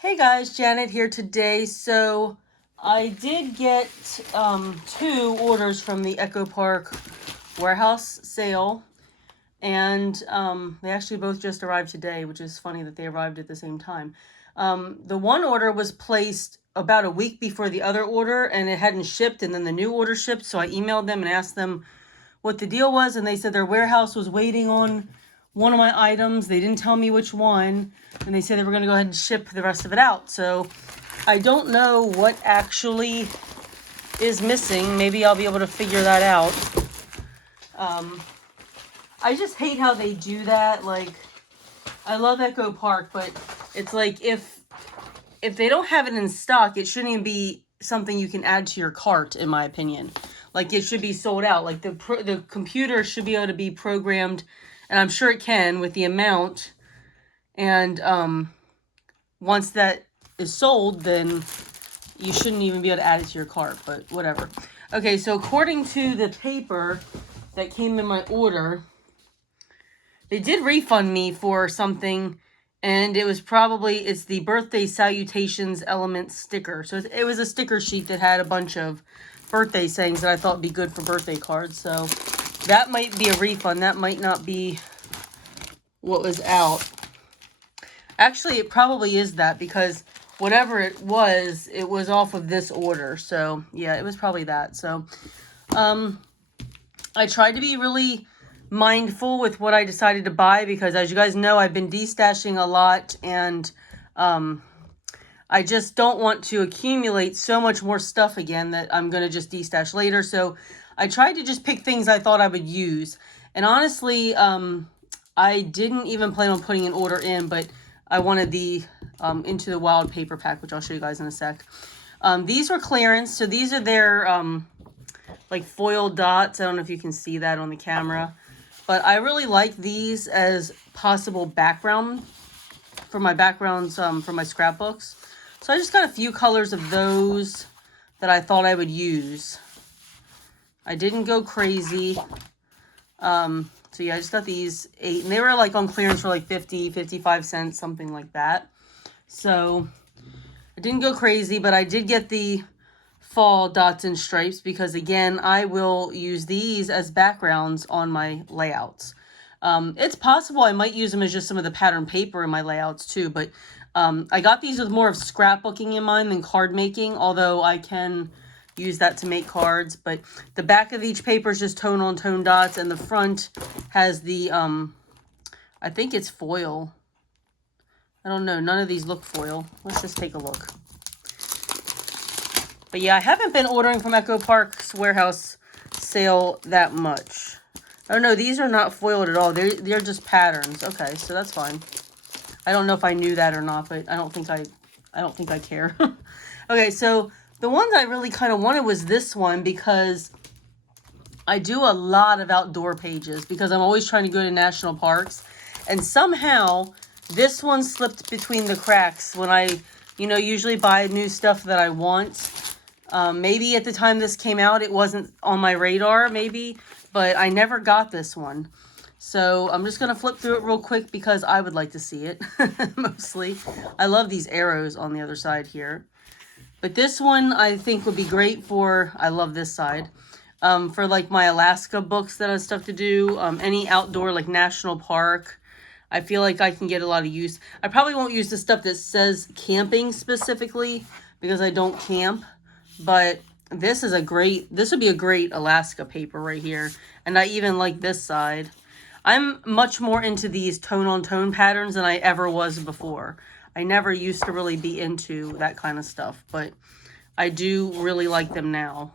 Hey guys, Janet here today. So I did get two orders from the Echo Park warehouse sale, and they actually both just arrived today, which is funny that they arrived at the same time. The one order was placed about a week before the other order, and it hadn't shipped, and then the new order shipped. So I emailed them and asked them what the deal was, and they said their warehouse was waiting on one of my items. They didn't tell me which one, and they said they were going to go ahead and ship the rest of it out. So I don't know what actually is missing. Maybe I'll be able to figure that out. I just hate how they do that. Like, I love Echo Park, but it's like if they don't have it in stock, it shouldn't even be something you can add to your cart, in my opinion. Like, it should be sold out. Like, the computer should be able to be programmed, and I'm sure it can, with the amount. And once that is sold, then you shouldn't even be able to add it to your cart, but whatever. Okay, so according to the paper that came in my order, they did refund me for something, and it's the birthday salutations element sticker. So it was a sticker sheet that had a bunch of birthday sayings that I thought would be good for birthday cards. So that might be a refund. That might not be what was out. Actually, it probably is that, because whatever it was off of this order. So yeah, it was probably that. So I tried to be really mindful with what I decided to buy, because as you guys know, I've been destashing a lot, and I just don't want to accumulate so much more stuff again that I'm going to just destash later. So I tried to just pick things I thought I would use. And honestly, I didn't even plan on putting an order in, but I wanted the Into the Wild paper pack, which I'll show you guys in a sec. These were clearance. So these are their like foil dots. I don't know if you can see that on the camera, but I really like these as possible background for my backgrounds for my scrapbooks. So I just got a few colors of those that I thought I would use. I didn't go crazy. So yeah, I just got these 8, and they were like on clearance for like 50, 55 cents, something like that. So I didn't go crazy, but I did get the fall dots and stripes, because again, I will use these as backgrounds on my layouts. It's possible I might use them as just some of the pattern paper in my layouts too, but I got these with more of scrapbooking in mind than card making, although I can use that to make cards. But the back of each paper is just tonal and tone dots, and the front has the I think it's foil. I don't know, none of these look foil. Let's just take a look. But yeah, I haven't been ordering from Echo Park's warehouse sale that much. Oh no, these are not foiled at all. They're just patterns. Okay, so that's fine. I don't know if I knew that or not, but I don't think I care. Okay, so the ones I really kind of wanted was this one, because I do a lot of outdoor pages, because I'm always trying to go to national parks, and somehow this one slipped between the cracks when I, usually buy new stuff that I want. Maybe at the time this came out, it wasn't on my radar, maybe, but I never got this one. So I'm just going to flip through it real quick, because I would like to see it, mostly. I love these arrows on the other side here. But this one I think would be great for, I love this side, for like my Alaska books that I have stuff to do, any outdoor like national park. I feel like I can get a lot of use. I probably won't use the stuff that says camping specifically, because I don't camp. But this would be a great Alaska paper right here. And I even like this side. I'm much more into these tone-on-tone patterns than I ever was before. I never used to really be into that kind of stuff, but I do really like them now.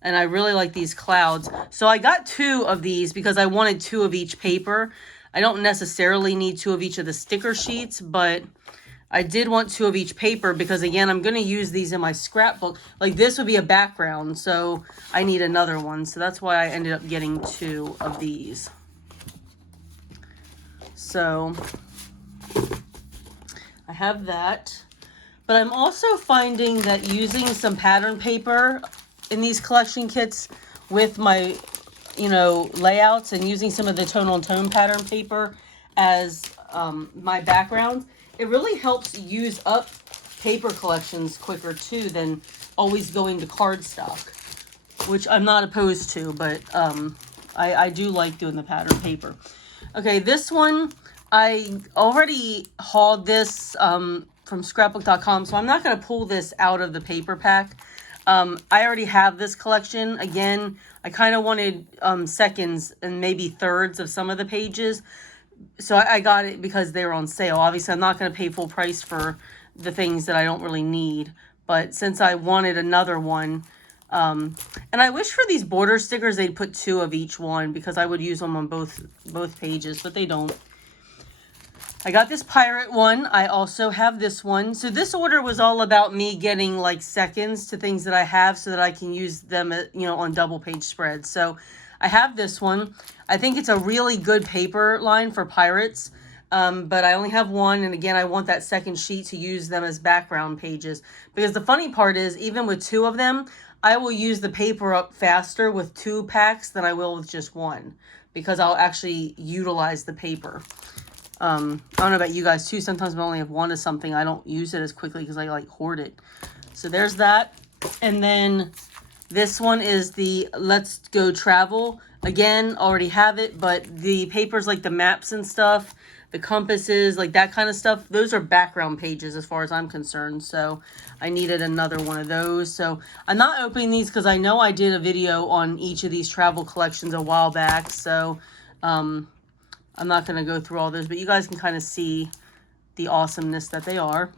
And I really like these clouds. So I got 2 of these because I wanted 2 of each paper. I don't necessarily need 2 of each of the sticker sheets, but I did want 2 of each paper, because again, I'm going to use these in my scrapbook. Like, this would be a background, so I need another one. So that's why I ended up getting 2 of these. So I have that. But I'm also finding that using some pattern paper in these collection kits with my, layouts, and using some of the tonal and tone pattern paper as my background, it really helps use up paper collections quicker too than always going to cardstock, which I'm not opposed to, but I do like doing the pattern paper. Okay, this one, I already hauled this from scrapbook.com, so I'm not going to pull this out of the paper pack. I already have this collection. Again, I kind of wanted seconds and maybe thirds of some of the pages. So I got it because they were on sale. Obviously, I'm not going to pay full price for the things that I don't really need. But since I wanted another one, and I wish for these border stickers they'd put 2 of each one because I would use them on both pages, but they don't. I got this pirate one. I also have this one. So this order was all about me getting like seconds to things that I have so that I can use them, on double page spreads. So I have this one. I think it's a really good paper line for pirates. But I only have one. And again, I want that second sheet to use them as background pages. Because the funny part is, even with 2 of them, I will use the paper up faster with 2 packs than I will with just 1. Because I'll actually utilize the paper. I don't know about you guys too. Sometimes when I only have 1 of something, I don't use it as quickly because I like hoard it. So there's that. And then this one is the Let's Go Travel. Again, already have it, but the papers like the maps and stuff, the compasses, like that kind of stuff, those are background pages as far as I'm concerned. So I needed another one of those. So I'm not opening these because I know I did a video on each of these travel collections a while back. So, I'm not going to go through all those, but you guys can kind of see the awesomeness that they are.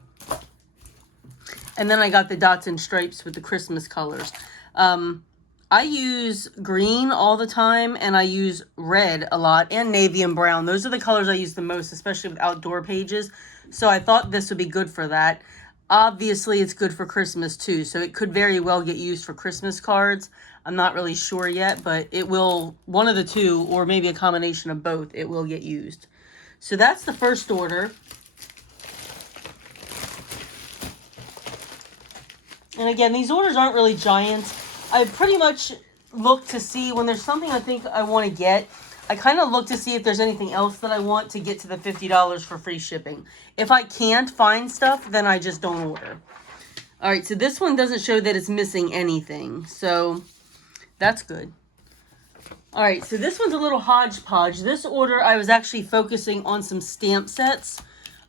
And then I got the dots and stripes with the Christmas colors. I use green all the time, and I use red a lot, and navy and brown. Those are the colors I use the most, especially with outdoor pages. So I thought this would be good for that. Obviously, it's good for Christmas too, so it could very well get used for Christmas cards. I'm not really sure yet, but it will, one of the 2, or maybe a combination of both, it will get used. So that's the first order. And again, these orders aren't really giant. I pretty much look to see when there's something I think I want to get. I kind of look to see if there's anything else that I want to get to the $50 for free shipping. If I can't find stuff, then I just don't order. All right, so this one doesn't show that it's missing anything. So that's good. All right, so this one's a little hodgepodge. This order, I was actually focusing on some stamp sets.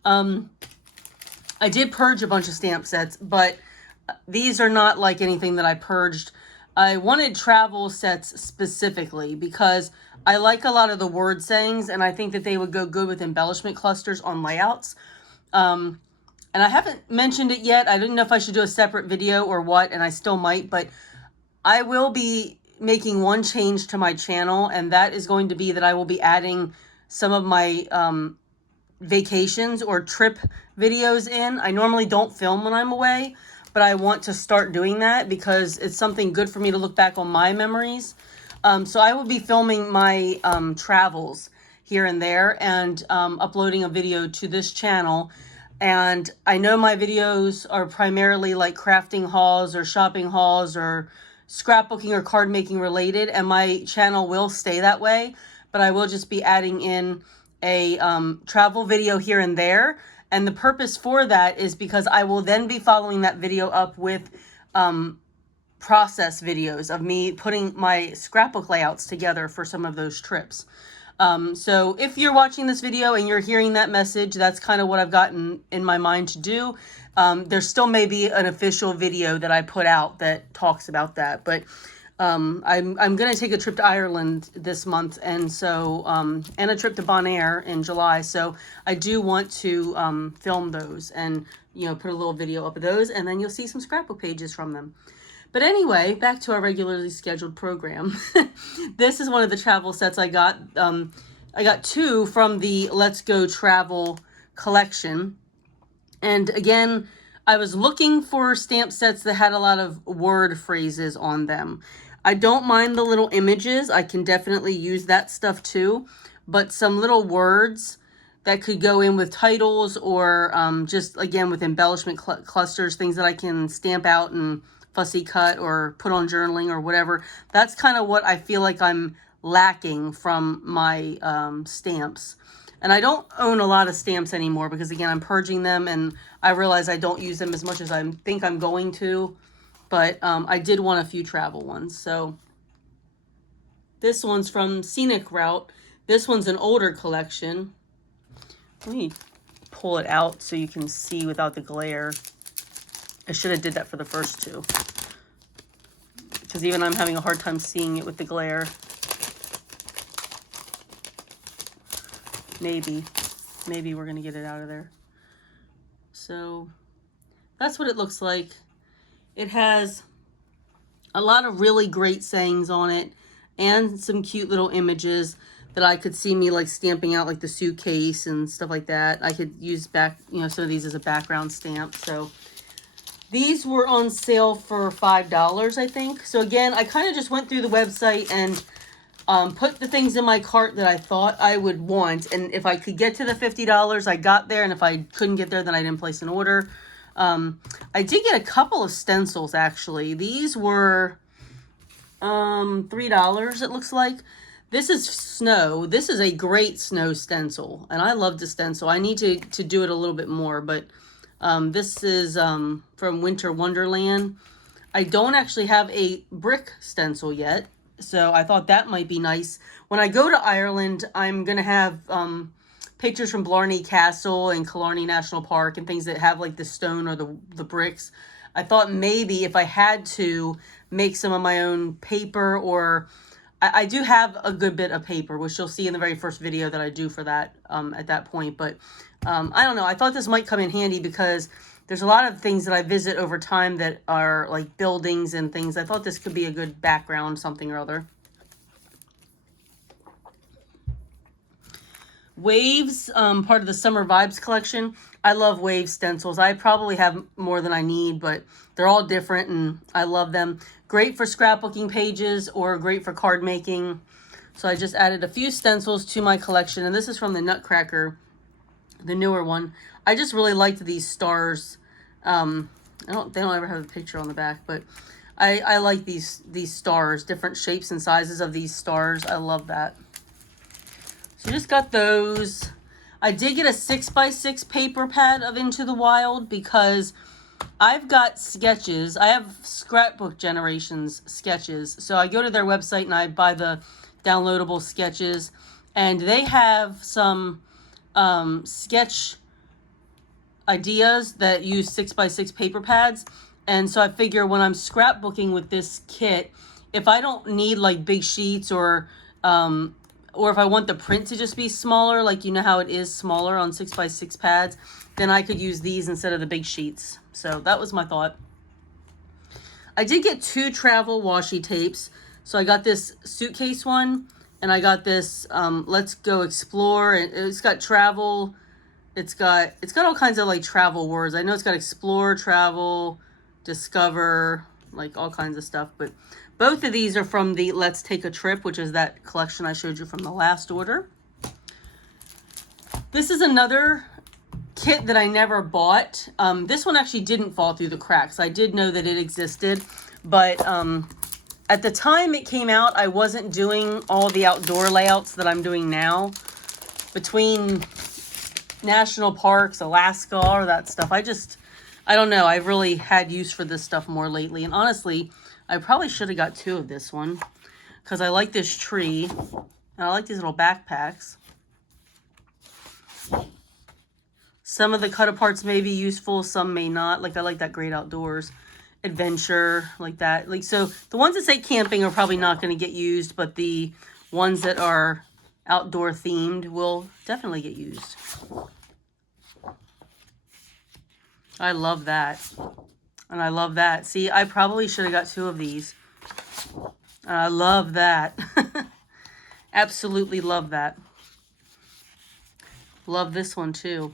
I did purge a bunch of stamp sets, but these are not like anything that I purged. I wanted travel sets specifically because I like a lot of the word sayings, and I think that they would go good with embellishment clusters on layouts. And I haven't mentioned it yet. I didn't know if I should do a separate video or what, and I still might, but I will be making one change to my channel, and that is going to be that I will be adding some of my vacations or trip videos in. I normally don't film when I'm away, but I want to start doing that because it's something good for me to look back on my memories. So I will be filming my travels here and there and uploading a video to this channel. And I know my videos are primarily like crafting hauls or shopping hauls or scrapbooking or card making related, and my channel will stay that way, but I will just be adding in a travel video here and there. And the purpose for that is because I will then be following that video up with process videos of me putting my scrapbook layouts together for some of those trips. So if you're watching this video and you're hearing that message, that's kind of what I've gotten in my mind to do. There still may be an official video that I put out that talks about that, but I'm going to take a trip to Ireland this month, and so and a trip to Bonaire in July. So I do want to film those and put a little video up of those, and then you'll see some scrapbook pages from them. But anyway, back to our regularly scheduled program. This is one of the travel sets I got. I got 2 from the Let's Go Travel collection. And again, I was looking for stamp sets that had a lot of word phrases on them. I don't mind the little images. I can definitely use that stuff too. But some little words that could go in with titles or just, again, with embellishment clusters, things that I can stamp out and fussy cut or put on journaling or whatever. That's kind of what I feel like I'm lacking from my stamps. And I don't own a lot of stamps anymore because, again, I'm purging them and I realize I don't use them as much as I think I'm going to. But I did want a few travel ones. So this one's from Scenic Route. This one's an older collection. Let me pull it out so you can see without the glare. I should have did that for the first two, because even I'm having a hard time seeing it with the glare. Maybe we're gonna get it out of there. So that's what it looks like. It has a lot of really great sayings on it and some cute little images that I could see me like stamping out, like the suitcase and stuff like that. I could use back, you know, some of these as a background stamp. So these were on sale for $5, I think. So again, I kind of just went through the website and put the things in my cart that I thought I would want. And if I could get to the $50, I got there. And if I couldn't get there, then I didn't place an order. I did get a couple of stencils, actually. These were $3, it looks like. This is snow. This is a great snow stencil. And I love the stencil. I need to do it a little bit more. But this is from Winter Wonderland. I don't actually have a brick stencil yet. So I thought that might be nice. When I go to Ireland, I'm going to have pictures from Blarney Castle and Killarney National Park and things that have like the stone or the bricks. I thought maybe if I had to make some of my own paper, or I do have a good bit of paper, which you'll see in the very first video that I do for that at that point. But I don't know. I thought this might come in handy because there's a lot of things that I visit over time that are like buildings and things. I thought this could be a good background, something or other. Waves, part of the Summer Vibes collection. I love Wave stencils. I probably have more than I need, but they're all different and I love them. Great for scrapbooking pages or great for card making. So I just added a few stencils to my collection, and this is from the Nutcracker, the newer one. I just really liked these stars. They don't ever have a picture on the back, but I like these stars, different shapes and sizes of these stars. I love that. So just got those. I did get a 6x6 paper pad of Into the Wild because I've got sketches. I have Scrapbook Generations sketches. So I go to their website and I buy the downloadable sketches, and they have some sketch ideas that use 6x6 paper pads. And so I figure when I'm scrapbooking with this kit, if I don't need like big sheets or if I want the print to just be smaller, like you know how it is smaller on 6x6 pads, then I could use these instead of the big sheets. So that was my thought. I did get 2 travel washi tapes. So I got this suitcase one, and I got this Let's Go Explore. And it's got travel. It's got all kinds of like travel words. I know it's got explore, travel, discover, like all kinds of stuff. But both of these are from the Let's Take a Trip, which is that collection I showed you from the last order. This is another kit that I never bought. This one actually didn't fall through the cracks. I did know that it existed, but at the time it came out, I wasn't doing all the outdoor layouts that I'm doing now. Between national parks, Alaska, all that stuff, I don't know. I've really had use for this stuff more lately. And honestly, I probably should have got 2 of this one because I like this tree and I like these little backpacks. Some of the cut aparts may be useful, some may not. Like I like that Great Outdoors Adventure, like that. Like, so the ones that say camping are probably not going to get used, but the ones that are outdoor themed will definitely get used. I love that. And I love that. See, I probably should have got 2 of these. I love that. Absolutely love that. Love this one too.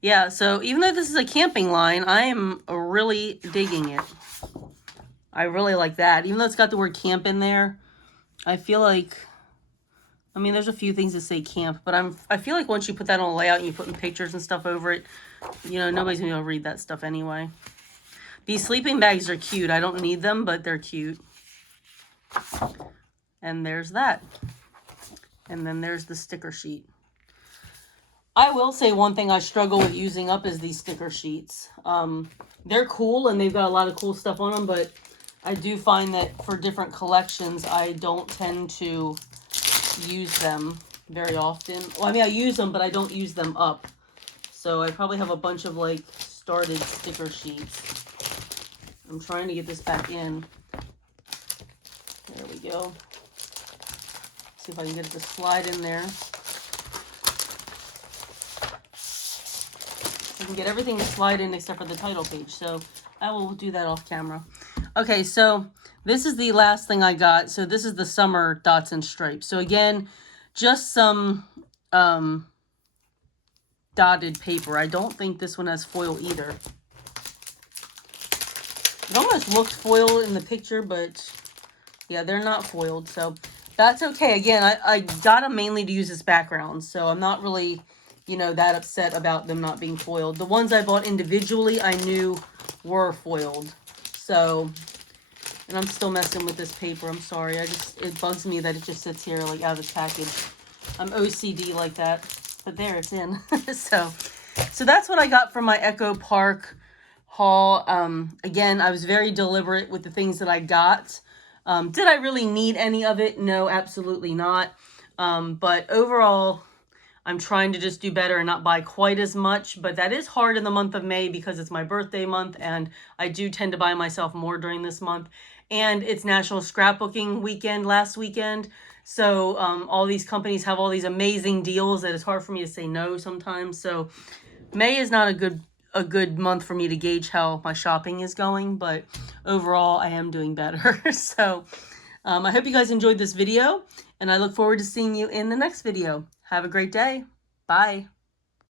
Yeah, so even though this is a camping line, I am really digging it. I really like that. Even though it's got the word camp in there, I feel like, I mean, there's a few things that say camp, but I feel like once you put that on a layout and you put in pictures and stuff over it, you know, nobody's going to be able to read that stuff anyway. These sleeping bags are cute. I don't need them, but they're cute. And there's that. And then there's the sticker sheet. I will say one thing I struggle with using up is these sticker sheets. They're cool and they've got a lot of cool stuff on them, but I do find that for different collections, I don't tend to use them very often. Well, I mean, I use them, but I don't use them up. So I probably have a bunch of like started sticker sheets. I'm trying to get this back in. There we go. See if I can get it to slide in there. I can get everything to slide in except for the title page. So I will do that off camera. Okay, so this is the last thing I got. So this is the summer dots and stripes. So again, just some dotted paper. I don't think this one has foil either. It almost looked foil in the picture, but yeah, they're not foiled. So that's okay. Again, I got them mainly to use as backgrounds. So I'm not really, you know, that upset about them not being foiled. The ones I bought individually, I knew were foiled. So, and I'm still messing with this paper. I'm sorry. It bugs me that it just sits here like out of this package. I'm OCD like that. But there, it's in. So that's what I got from my Echo Park haul. Again, I was very deliberate with the things that I got. Did I really need any of it? No, absolutely not. But overall, I'm trying to just do better and not buy quite as much. But that is hard in the month of May because it's my birthday month and I do tend to buy myself more during this month. And it's National Scrapbooking Weekend last weekend. So all these companies have all these amazing deals that it's hard for me to say no sometimes. So May is not a good month for me to gauge how my shopping is going, but overall I am doing better. So I hope you guys enjoyed this video and I look forward to seeing you in the next video. Have a great day. Bye.